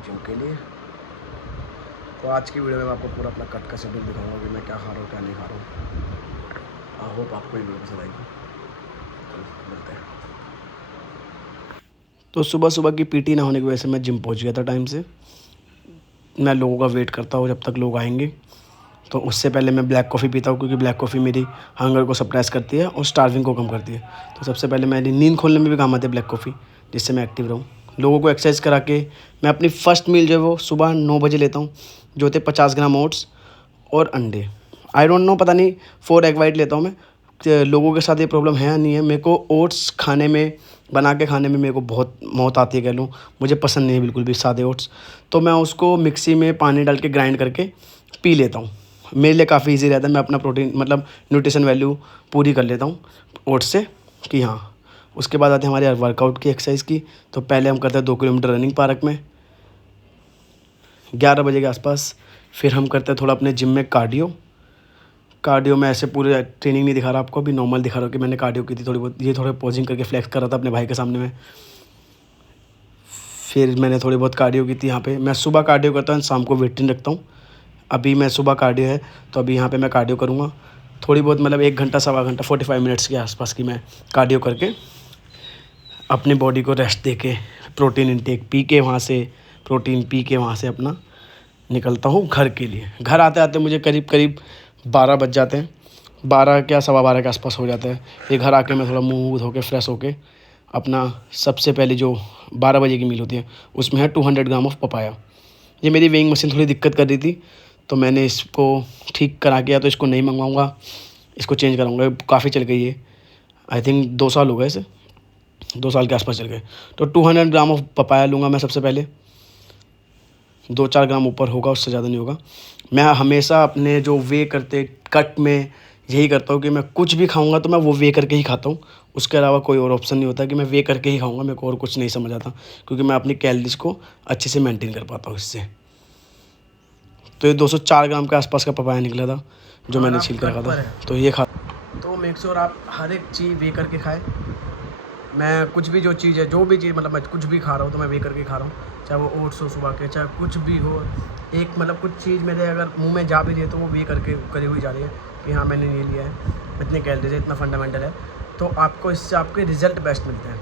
Gym के लिए। तो आज की वीडियो में मैं आपको पूरा अपना कट का शेड्यूल दिखाऊंगा कि मैं क्या खा रहा हूँ क्या नहीं खा रहा हूँ। आई होप आपको ये वीडियो पसंद आएगी। तो मिलते हैं। तो सुबह सुबह की पीटी ना होने की वजह से मैं जिम पहुँच गया था टाइम से। मैं लोगों का वेट करता हूँ जब तक लोग आएंगे। तो उससे पहले मैं ब्लैक कॉफ़ी पीता हूँ क्योंकि ब्लैक कॉफ़ी मेरी हंगर को सप्रेस करती है और स्टार्विंग को कम करती है। तो सबसे पहले मेरी नींद खोलने में भी काम आती है ब्लैक कॉफ़ी, जिससे मैं एक्टिव रहूँ। लोगों को एक्सरसाइज करा के मैं अपनी फ़र्स्ट मील जो है वो सुबह 9 बजे लेता हूँ, जो होते 50 ग्राम ओट्स और अंडे। आई डोंट नो, पता नहीं 4 एग वाइट लेता हूँ मैं। लोगों के साथ ये प्रॉब्लम है या नहीं है। मेरे को ओट्स खाने में, बना के खाने में मेरे को बहुत मौत आती है कह लूँ। मुझे पसंद नहीं है बिल्कुल भी सादे ओट्स। तो मैं उसको मिक्सी में पानी डाल के ग्राइंड करके पी लेता हूँ। मेरे लिए काफ़ी इजी रहता है। मैं अपना प्रोटीन मतलब न्यूट्रिशन वैल्यू पूरी कर लेता हूँ ओट्स से कि हाँ। उसके बाद आते हैं हमारे वर्कआउट की, एक्सरसाइज की। तो पहले हम करते हैं 2 किलोमीटर रनिंग पार्क में 11 बजे के आसपास। फिर हम करते हैं थोड़ा अपने जिम में कार्डियो में ऐसे पूरे ट्रेनिंग नहीं दिखा रहा आपको, अभी नॉर्मल दिखा रहा हूँ कि मैंने कार्डियो की थी थोड़ी बहुत। ये थोड़े पोजिंग करके फ्लेक्स कर रहा था अपने भाई के सामने में। फिर मैंने थोड़ी बहुत कार्डियो की थी यहाँ पे। मैं सुबह कार्डियो करता हूँ, शाम को वेट ट्रेनिंग रखता हूँ। अभी मैं सुबह कार्डियो है तो अभी यहाँ पे मैं कार्डियो करूँगा थोड़ी बहुत, मतलब 1 घंटा सवा घंटा 45 मिनट्स के आसपास की मैं कार्डियो करके अपने बॉडी को रेस्ट दे के प्रोटीन इंटेक पी के वहाँ से अपना निकलता हूँ घर के लिए। घर आते आते मुझे करीब करीब 12 बज जाते हैं। 12 क्या सवा 12 के आसपास हो जाता है। फिर घर आके मैं थोड़ा मुँह धो के फ्रेश होके अपना सबसे पहले जो 12 बजे की मील होती है उसमें है 200 ग्राम ऑफ पपाया। ये मेरी वेइंग मशीन थोड़ी दिक्कत कर रही थी तो मैंने इसको ठीक करा के, या तो इसको नहीं मंगवाऊँगा, इसको चेंज कराऊँगा। काफ़ी चल गई है, आई थिंक 2 साल हो गए इसे, 2 साल के आसपास चल गए। तो 200 ग्राम ऑफ पपाया लूँगा मैं सबसे पहले। 2-4 ग्राम ऊपर होगा, उससे ज़्यादा नहीं होगा। मैं हमेशा अपने जो वे करते कट में यही करता हूँ कि मैं कुछ भी खाऊंगा तो मैं वो वे करके ही खाता हूँ। उसके अलावा कोई और ऑप्शन नहीं होता कि मैं वे करके ही खाऊंगा। मेरे को और कुछ नहीं समझ आता क्योंकि मैं अपनी कैलोरीज को अच्छे से मेंटेन कर पाता हूँ इससे। तो ये 204 ग्राम के आसपास का पपाया निकला था जो मैंने छील के रखा था। तो ये खा, तो मेक श्योर आप हर एक चीज़ वे करके खाएं। मैं कुछ भी जो चीज़ है, जो भी चीज़ मतलब मैं कुछ भी खा रहा हूँ तो मैं वे करके खा रहा हूँ। चाहे वो ओट्स हो सुबह के, चाहे कुछ भी हो। एक मतलब कुछ चीज़ मेरे अगर मुंह में जा भी रही है तो वो वे करके करी हुई जा रही है कि हाँ मैंने ये लिया है, इतने कैलोरीज है, इतना फंडामेंटल है। तो आपको इससे आपके रिजल्ट बेस्ट मिलते हैं।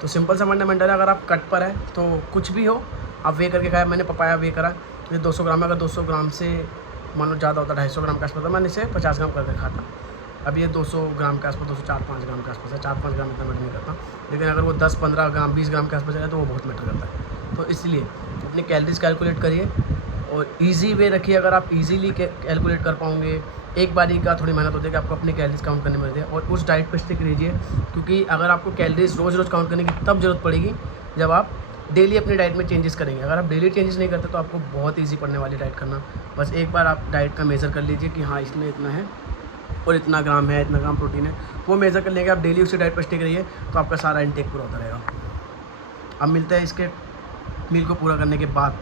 तो सिंपल सा फंडामेंटल है, अगर आप कट पर है तो कुछ भी हो आप वे करके खाया। मैंने पपाया वे करा, ये 200 ग्राम है। अगर 200 ग्राम से मान लो ज़्यादा होता 250 ग्राम के आसपास, मैंने इसे 50 ग्राम करके खाता। अब ये 200 ग्राम के आसपास, 204-5 ग्राम के आसपास है। 4-5 ग्राम इतना मैटर नहीं करता, लेकिन अगर वो 10-15 ग्राम 20 ग्राम के आसपास है तो वो बहुत मैटर करता है। तो इसलिए अपनी कैलोरीज कैलकुलेट करिए और ईजी वे रखिए। अगर आप ईजीली कैलकुलेट कर पाओगे, एक बारी का थोड़ी मेहनत होती है कि आपको अपनी कैलोरीज काउंट करने मिलती है, और उस डाइट पर स्टिक रहिए। क्योंकि अगर आपको कैलोरीज रोज़ रोज़ काउंट करने की तब ज़रूरत पड़ेगी जब आप डेली अपनी डाइट में चेंजेस करेंगे। अगर आप डेली चेंजेस नहीं करते तो आपको बहुत ईजी पड़ने वाली डाइट करना। बस एक बार आप डाइट का मेज़र कर लीजिए कि हाँ इसमें इतना है और इतना ग्राम है, इतना ग्राम प्रोटीन है, वो मेज़र कर लेंगे। आप डेली उसी डाइट पर स्टिक रहिए तो आपका सारा इंटेक पूरा होता रहेगा। अब मिलते हैं इसके मील को पूरा करने के बाद।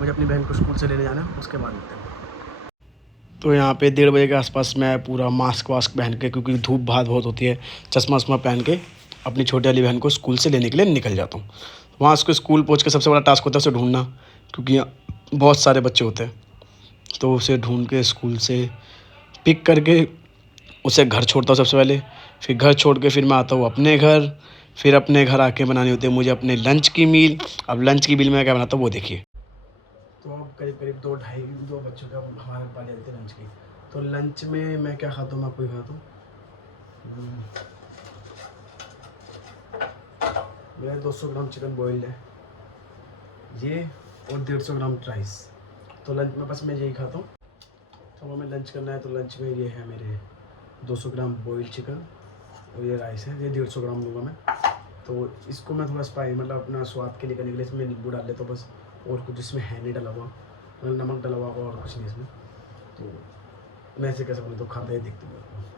मुझे अपनी बहन को स्कूल से लेने जाना है, उसके बाद मिलते हैं। तो यहाँ पे 1:30 बजे के आसपास मैं पूरा मास्क वास्क पहन के, क्योंकि धूप भात बहुत होती है, चश्मा वश्मा पहन के अपनी छोटी वाली बहन को स्कूल से लेने के लिए निकल जाता हूँ। वहाँ उसको स्कूल पहुँच के सबसे बड़ा टास्क होता है उसे ढूंढना, क्योंकि बहुत सारे बच्चे होते हैं। तो उसे ढूंढ के स्कूल से पिक करके उसे घर छोड़ता हूँ सबसे पहले। फिर घर छोड़ के फिर मैं आता हूँ अपने घर। फिर अपने घर आके बनानी होती है मुझे अपने लंच की मील। अब लंच की मील में क्या बनाता हूँ वो देखिए। तो अब करीब करीब 2 बच्चों का हमारे पाली जाती है लंच की। तो लंच में मैं क्या खाता हूँ, मैं आपको खाता हूँ। मेरा 200 ग्राम चिकन बॉइल्ड है ये, और 150 ग्राम राइस। तो लंच में बस मैं यही खाता हूँ। तो हमें लंच करना है तो लंच में ये है मेरे 200 ग्राम बॉइल्ड चिकन, और ये राइस है, ये 150 ग्राम लूँगा मैं। तो इसको मैं थोड़ा स्पाई मतलब अपना स्वाद के लिए करने के लिए इसमें नींबू डाल लेता हूँ बस, और कुछ इसमें है नहीं डला हुआ, मतलब नमक डला हुआ और कुछ नहीं इसमें। तो मैं ऐसे कैसे बोलूँ, तो खाता ही देखते हुए।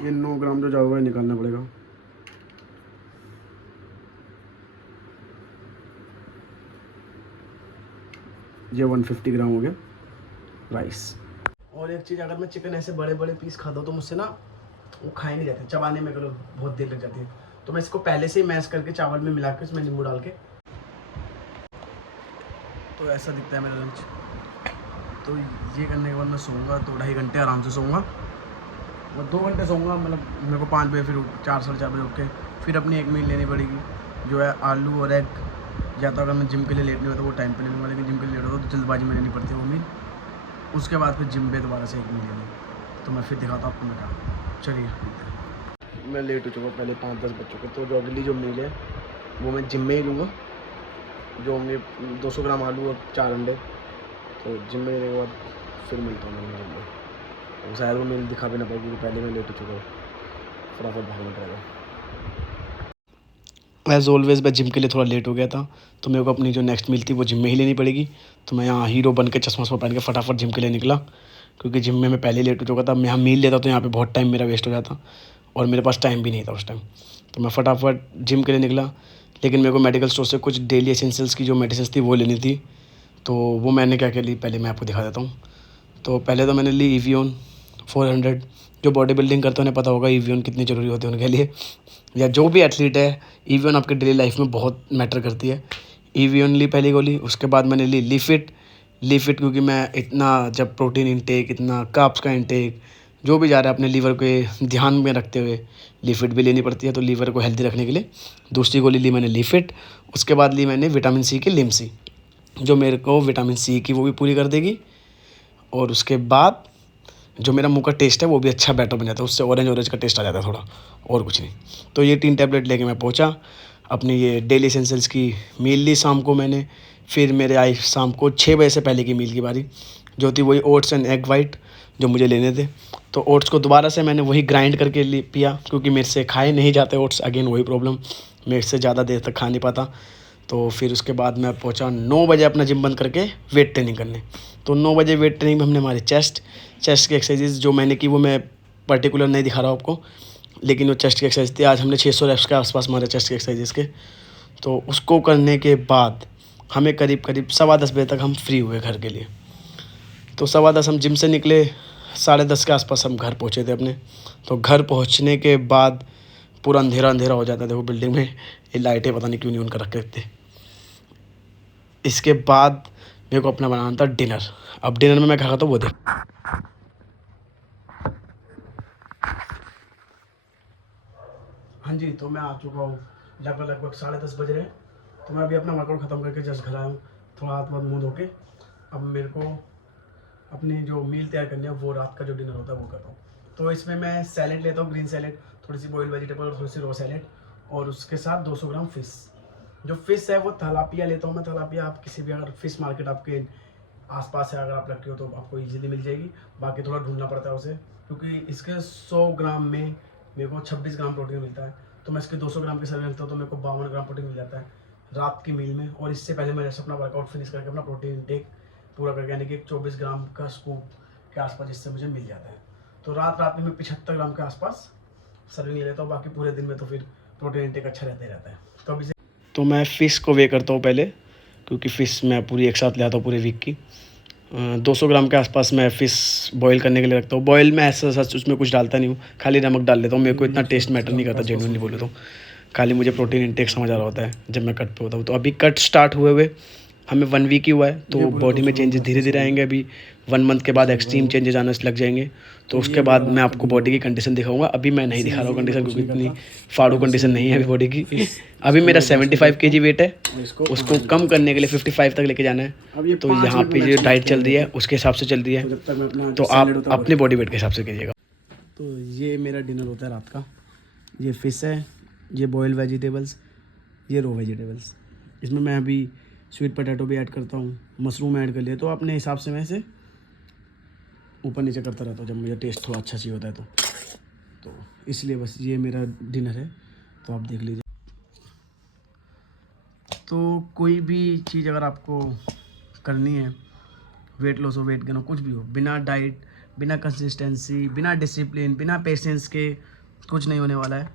ये 9 ग्राम जो जाओगे निकालना पड़ेगा। ये 150 ग्राम हो गया राइस। और एक चीज़, अगर मैं चिकन ऐसे बड़े बड़े पीस खाता हूँ तो मुझसे ना वो खाए नहीं जाते, चबाने में करो बहुत देर लग जाती है। तो मैं इसको पहले से ही मैश करके चावल में मिला के उसमें नींबू डाल के, तो ऐसा दिखता है मेरा लंच। तो ये करने के बाद मैं सोऊंगा 2-2.5 घंटे आराम से सोऊंगा, और 2 घंटे सोऊंगा। मतलब मेरे को 5 बजे फिर 4-4:30 बजे उठ के फिर अपनी एक मील लेनी पड़ेगी, जो है आलू और एग। या तो अगर मैं जिम के लिए लेट नहीं होता वो टाइम पे ले लूँगा, लेकिन जिम के लिए लेट होता तो जल्दबाजी में लेनी पड़ती है वो मील। उसके बाद फिर जिम पे दोबारा से एक मील लेनी, तो मैं फिर दिखाता हूँ आपको मैं क्या। चलिए, मैं लेट हो चुका हूँ, पहले 5-10 बज चुके। तो जो अगली जो मील है वो मैं जिम में ही लूँगा, जो मैं 200 ग्राम आलू और 4 अंडे। तो जिम में लेने के बाद फिर मिलता हूँ मैं जिम में। शायद वो मील दिखा भी ना पाऊँ क्योंकि पहले मैं लेट हो चुका हूँ, फटाफट भागना पड़ेगा। एज़ ऑलवेज़ मैं जिम के लिए थोड़ा लेट हो गया था, तो मेरे को अपनी जो नेक्स्ट मील थी वो जिम में ही लेनी पड़ेगी। तो मैं यहाँ हीरो बन के चश्मा पहन के फटाफट जिम के लिए निकला, क्योंकि जिम में मैं पहले लेट हो चुका था। मैं यहाँ मील लेता तो यहाँ पे बहुत टाइम मेरा वेस्ट हो जाता, और मेरे पास टाइम भी नहीं था उस टाइम। तो मैं फटाफट जिम के लिए निकला, लेकिन मेरे को मेडिकल स्टोर से कुछ डेली एसेंशियल्स की जो मेडिसिन थी वो लेनी थी। तो वो मैंने क्या क्या ली पहले मैं आपको दिखा देता हूँ। तो पहले तो मैंने ली EVON 400। जो बॉडी बिल्डिंग करते हैं उन्हें पता होगा EVON कितनी ज़रूरी होती है उनके लिए, या जो भी एथलीट है EVON आपके डेली लाइफ में बहुत मैटर करती है। EVON ली पहली गोली। उसके बाद मैंने ली लीफिट। क्योंकि मैं इतना जब प्रोटीन इंटेक, इतना कार्ब्स का इंटेक जो भी जा रहा है अपने लीवर के ध्यान में रखते हुए लीफिट भी लेनी पड़ती है, तो लीवर को हेल्दी रखने के लिए दूसरी गोली ली मैंने लीफिट। उसके बाद ली मैंने विटामिन सी की लिमसी, जो मेरे को विटामिन सी की वो भी पूरी कर देगी, और उसके बाद जो मेरा मुंह का टेस्ट है वो भी अच्छा बेटर बन जाता है, उससे ऑरेंज का टेस्ट आ जाता है थोड़ा, और कुछ नहीं। तो ये 3 टैबलेट लेके मैं पहुंचा। अपनी ये डेली एसेंशियल्स की मील ली शाम को मैंने। फिर मेरे आई शाम को 6 बजे से पहले की मील की बारी, जो थी वही ओट्स एंड एग वाइट जो मुझे लेने थे। तो ओट्स को दोबारा से मैंने वही ग्राइंड करके पिया, क्योंकि मेरे से खाए नहीं जाते ओट्स। अगेन वही प्रॉब्लम, मेरे से ज़्यादा देर तक खा नहीं पाता। तो फिर उसके बाद मैं पहुंचा 9 बजे अपना जिम बंद करके वेट ट्रेनिंग करने। तो 9 बजे वेट ट्रेनिंग में हमने हमारे चेस्ट की एक्सरसाइजेज जो मैंने की वो मैं पर्टिकुलर नहीं दिखा रहा हूँ आपको, लेकिन वो चेस्ट की एक्सरसाइज थी। आज हमने 600 रेप्स के आसपास मारे चेस्ट की एक्सरसाइजेज के। तो उसको करने के बाद हमें करीब 10:15 बजे तक हम फ्री हुए घर के लिए। तो 10:15 हम जिम से निकले, 10:30 के आसपास हम घर पहुँचे थे अपने। तो घर पहुँचने के बाद पूरा अंधेरा हो जाता था वो बिल्डिंग में, ये लाइटें पता नहीं क्यों नहीं उनका रखे थे। इसके बाद मेरे को अपना बनाना था डिनर। अब डिनर में मैं क्या खाता हूँ वो देख। हाँ जी, तो मैं आ चुका हूँ, लगभग 10:30 बज रहे हैं। तो मैं अभी अपना वर्कआउट ख़त्म करके जस्ट घर आया हूँ, थोड़ा हाथ वाथ मुँह धो के। अब मेरे को अपनी जो मील तैयार करनी है वो रात का जो डिनर होता है वो करता हूँ। तो इसमें मैं सैलेड लेता हूँ, ग्रीन सैलेड, थोड़ी सी बॉइल्ड वेजिटेबल और थोड़ी सी रॉ सैलेड, और उसके साथ 200 ग्राम फ़िश। जो फ़िश है वो तलापिया लेता हूँ मैं। तलापिया आप किसी भी अगर फ़िश मार्केट आपके आसपास है, अगर आप रखते हो तो आपको इजीली मिल जाएगी। बाकी थोड़ा ढूंढना पड़ता है उसे, क्योंकि इसके 100 ग्राम में मेरे को 26 ग्राम प्रोटीन मिलता है। तो मैं इसके 200 ग्राम की सर्विंग रखता हूँ तो मेरे को 52 ग्राम प्रोटीन मिल जाता है रात की मील में। और इससे पहले मैं जैसे अपना वर्कआउट फिनिश करके अपना प्रोटीन इंटेक पूरा करके, यानी कि 24 ग्राम का स्कूप के आसपास इससे मुझे मिल जाता है। तो रात में मैं 75 ग्राम के आसपास सर्विंग ले लेता हूँ। बाकी पूरे दिन में तो फिर प्रोटीन इंटेक अच्छा रहता ही रहता है। तो अभी तो मैं फ़िश को वे करता हूँ पहले, क्योंकि फ़िश मैं पूरी एक साथ ले आता हूँ पूरे वीक की। 200 ग्राम के आसपास मैं फ़िश बॉईल करने के लिए रखता हूँ। बॉईल में ऐसा सच उसमें कुछ डालता नहीं हूँ, खाली नमक डाल लेता हूँ। मेरे को इतना टेस्ट मैटर नहीं करता, जेन्युइनली बोले तो। खाली मुझे प्रोटीन इंटेक समझ आ रहा होता है जब मैं कट पे होता हूँ। तो अभी कट स्टार्ट हुए हमें 1 वीक ही हुआ है, तो बॉडी में चेंजेस धीरे आएंगे। अभी 1 मंथ के बाद एक्सट्रीम चेंजेस आने लग जाएंगे। तो उसके बाद मैं आपको बॉडी की कंडीशन दिखाऊंगा। अभी मैं नहीं दिखा रहा हूँ कंडीशन, क्योंकि इतनी फाड़ू कंडीशन नहीं है अभी बॉडी की। अभी मेरा 75 kg वेट है, उसको कम करने के लिए 55 तक लेके जाना है। तो यहाँ पे जो डाइट चल रही है उसके हिसाब से चल रही है, तो आप अपने बॉडी वेट के हिसाब से कीजिएगा। तो ये मेरा डिनर होता है रात का। ये फ़िश है, ये बॉइल्ड वेजिटेबल्स, ये रो वेजिटेबल्स। इसमें मैं अभी स्वीट पोटैटो भी ऐड करता हूँ, मशरूम ऐड कर लिया। तो अपने हिसाब से मैं इसे ऊपर नीचे करता रहता हूँ जब मुझे टेस्ट थोड़ा अच्छा चाहिए होता है तो इसलिए बस ये मेरा डिनर है, तो आप देख लीजिए। तो कोई भी चीज़ अगर आपको करनी है, वेट लॉस हो, वेट गेन हो, कुछ भी हो, बिना डाइट, बिना कंसिस्टेंसी, बिना डिसिप्लिन, बिना पेशेंस के कुछ नहीं होने वाला है।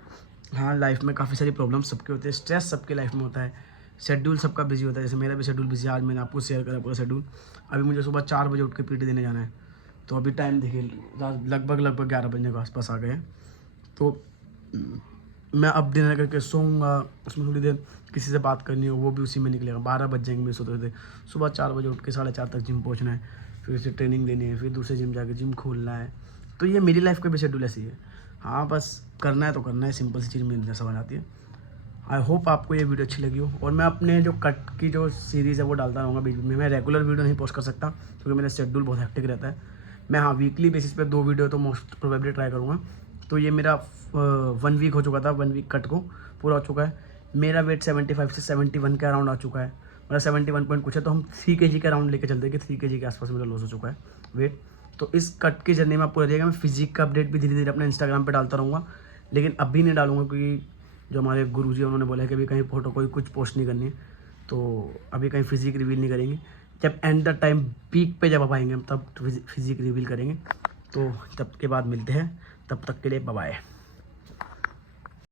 हाँ, लाइफ में काफ़ी सारी प्रॉब्लम सबके होते हैं, स्ट्रेस सबके लाइफ में होता है, शेड्यूल सबका बिजी होता है। जैसे मेरा भी शेड्यूल बिजी है। आज मैंने आपको शेयर करा पूरा शेड्यूल। अभी मुझे सुबह 4 बजे उठ के पीटी देने जाना है, तो अभी टाइम देखिए लगभग 11 बजने के आसपास आ गए हैं। तो मैं अब डिनर करके सोऊंगा, उसमें थोड़ी देर किसी से बात करनी हो वो भी उसी में निकलेगा। 12 बज जाएंगे मेरे सोते थे। सुबह 4 बजे उठ के 4:30 तक जिम पहुंचना है, फिर उसे ट्रेनिंग देनी है, फिर दूसरे जिम जाके जिम खोलना है। तो ये मेरी लाइफ का भी शेड्यूल ऐसी है। हाँ, बस करना है तो करना है, सिंपल सी चीज़ मुझे समझ आती है। आई होप आपको ये वीडियो अच्छी लगी हो। और मैं अपने जो कट की जो सीरीज़ है वो डालता रहूँगा बीच में। मैं रेगुलर वीडियो नहीं पोस्ट कर सकता क्योंकि मेरा शेड्यूल बहुत हेक्टिक रहता है। मैं हाँ, वीकली बेसिस पे 2 वीडियो तो मोस्ट प्रोबेबली ट्राई करूँगा। तो ये मेरा 1 वीक हो चुका था, 1 वीक कट को पूरा हो चुका है। मेरा वेट 75 से 71 के अराउंड आ चुका है, मतलब 71 पॉइंट कुछ है। तो हम 3 kg के अराउंड लेके चलते हैं कि 3 kg के आसपास मेरा लॉस हो चुका है वेट। तो इस कट की जर्नी में आप पूरा रहिएगा। मैं फिजिक का अपडेट भी धीरे धीरे अपने इंस्टाग्राम पे डालता रहूँगा, लेकिन अभी नहीं डालूंगा क्योंकि जो हमारे गुरुजी हैं उन्होंने बोला है कि अभी कहीं फोटो कोई कुछ पोस्ट नहीं करनी है। तो अभी कहीं फिजिक रिवील नहीं करेंगे। जब एंड द टाइम पीक पे जब आप आएंगे हम तब फिजिक रिवील करेंगे। तो तब के बाद मिलते हैं, तब तक के लिए बाय बाय।